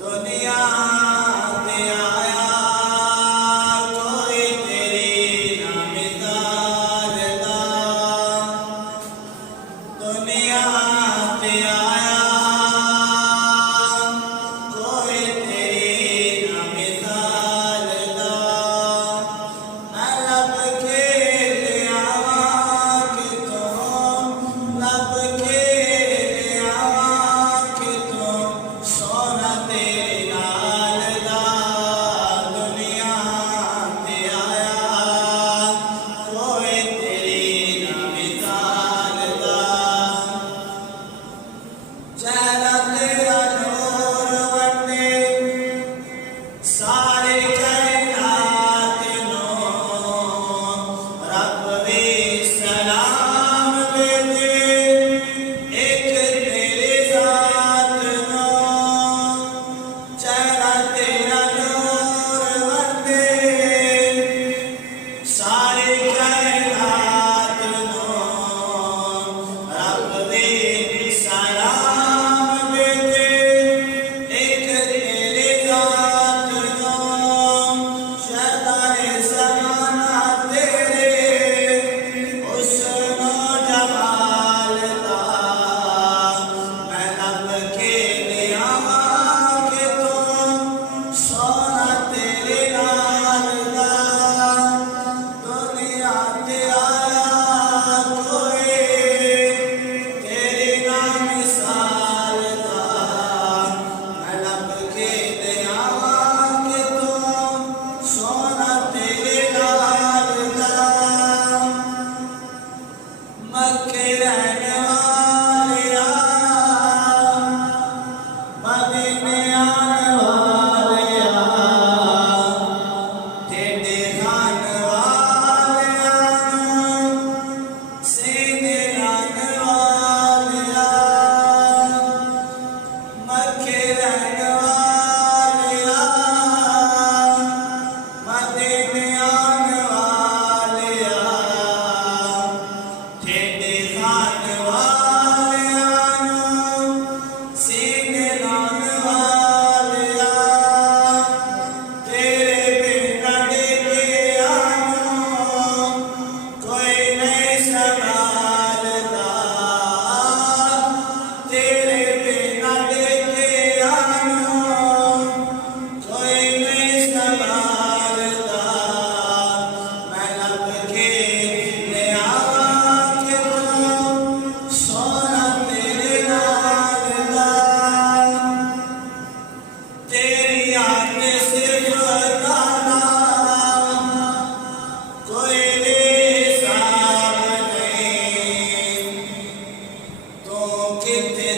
दुनिया पे आया कोई तेरी ना मिसाल दा दुनिया पे आया कोई तेरी ना मिसाल दा मैं लब के ले आवा कि तुम लब के ले आवा कि तुम सोना तेरे नाल दा दुनिया ते आया कोई तेरी ना मिसाल दा चेहरा तेरा नूर वंडे सारे कायनात नो रब भी सलाम दे एक तेरी जात नो चेहरा तेरा नूर वंडे सारे कायनात नो रब भी सलाम दे एक तेरी जात नो शैताने ज़माना तेरे हुस्न जमाल दा मैं लब के ले आवा कि तुम सोना तेरे नाल दा दुनिया ते आया कोई तेरे ना मिसाल दा मैं लब के ले आवा कि तुम सोना तेरे नाल दा मक्के रहने वालिया मदीने आने वालिया तेरे खाने वालिया सीने लाने वालिया मक्के रहने वालिया मदीने आने वालिया तेरे खाने वालिया सीने लाने वालिया तेरे बिना डेके आनो कोई नहीं संभालता तेरे बिना डेके आनो कोई नहीं संभालता मैं लब के ले आवा कि तुम सोना तेरे नाल दा तेरी याद में सिर्फ गाना कोई हिसाब नहीं तू किथे